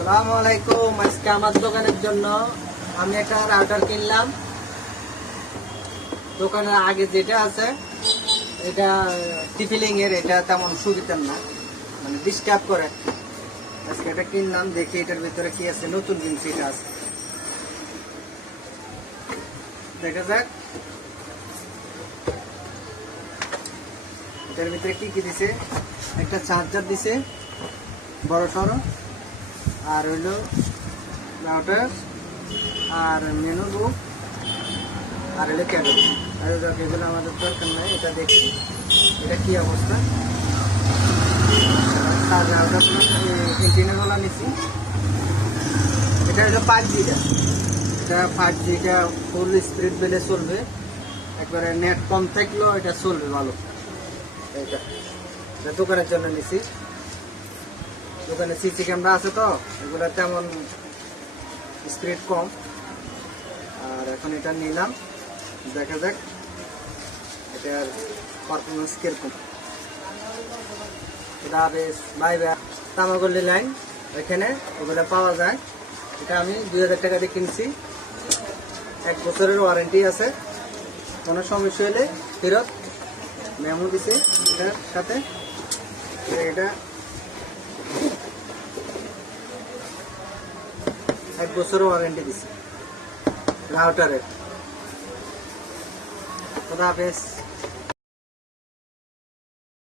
আসসালামু আলাইকুম। আজকে আমার দোকানের জন্য আমি একটা রাউটার কিনলাম। দোকানের আগে যেটা আছে, এটা টিফিলিং এর এটা তেমন সুবিধার না মানে ডিস্টার্ব করে। আজকে এটা কিনলাম, দেখি এটার ভিতরে কি আছে, নতুন জিনিস এটা আছে। দেখা যাক। এটার ভিতরে কি কি দিছে? একটা চার্জার দিছে বড় সড়ো আর হইল রাউটার আর মেনু বুক আর হইল ক্যাবেল আর এগুলো আমাদের দরকার নাই, এটা দেখি, এটা কি অবস্থা? আর এন্টিনাগুলো নিচ্ছি এটা হলো ফাইভ জিটা এটা ফাইভ জিটা ফুল স্পিড বেলে চলবে। একবারে নেট কম থাকলেও এটা চলবে ভালো। এটা এটা দোকানের জন্য নিছি। দোকানে সিসি ক্যামেরা আছে তো, এগুলো তেমন স্পিড কম। আর এখন এটা নিলাম, দেখা যাক এটার পারফরমেন্স কীরকম। এটা বেশ ভাই তামাগল্লি লাইন এখানে ওগুলো পাওয়া যায়। এটা আমি দুই হাজার টাকা দিয়ে কিনছি। এক বছরের ওয়ারেন্টি আছে। কোনো সমস্যা হলে ফেরত মেমো দিছে এটার সাথে। এটা এক বছর ওয়ারেন্টি দিছে। রাউটারের। খোদা হাফেজ।